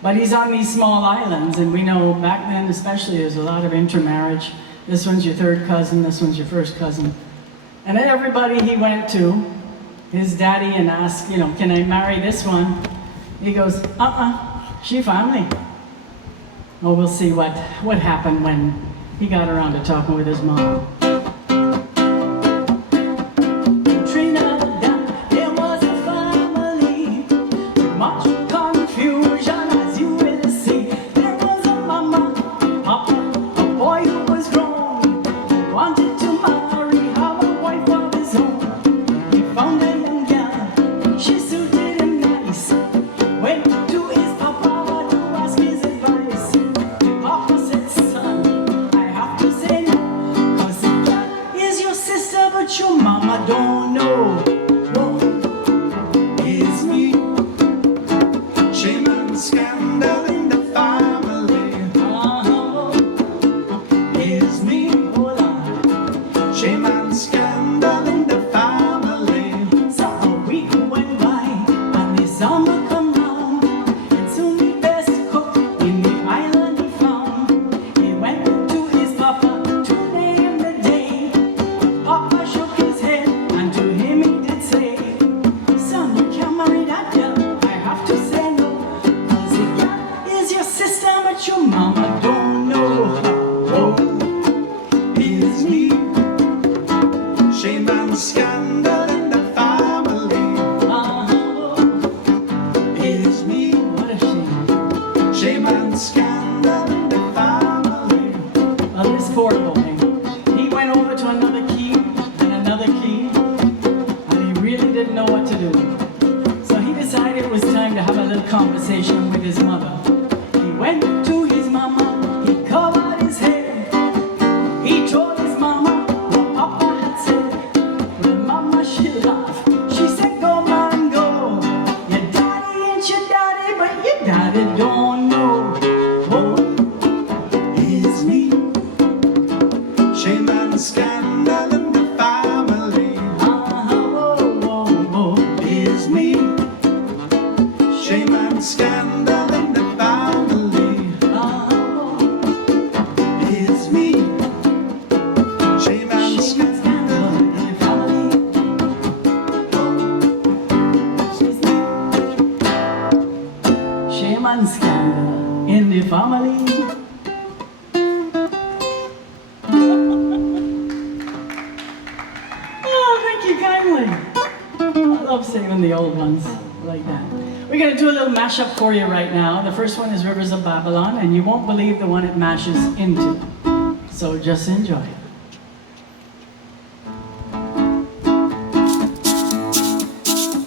But he's on these small islands, and we know back then especially there's a lot of intermarriage. This one's your third cousin, this one's your first cousin. And then everybody he went to, his daddy, and asked, you know, can I marry this one? He goes, she family. Oh, we'll see what happened when he got around to talking with his mom. But your mama don't know. It's me. Shame and scandal in the family. It's me. Hold on. Shame and scandal in the family. So a week went by and the summer come round, and soon the best cook in the island he found. He went to his papa to name the day. Papa shook his head, and to him he did say, son, you can't marry that girl. I have to say no, 'cause the girl is your sister, but your mama don't know. Oh, it's me. Shame and scandal in the family. It's me. What a shame. Shame and scandal in the family. Well, this poor boy, he went over to another key, and he really didn't know what to do. So he decided it was time to have a little conversation with his mother. He went to his mama, he covered his head. He told his mama what Papa had said. Well, mama, she laughed. She said, go man, go. Your daddy ain't your daddy, but your daddy don't know. Oh, it's me. Shame and scandal in the family. It's me. Shame and scandal in the family. It's me. Shame and scandal in the family. Shame and scandal in the family. Oh, thank you kindly. I love saving the old ones like that. We're going to do a little mashup for you right now. The first one is Rivers of Babylon, and you won't believe the one it mashes into. So just enjoy.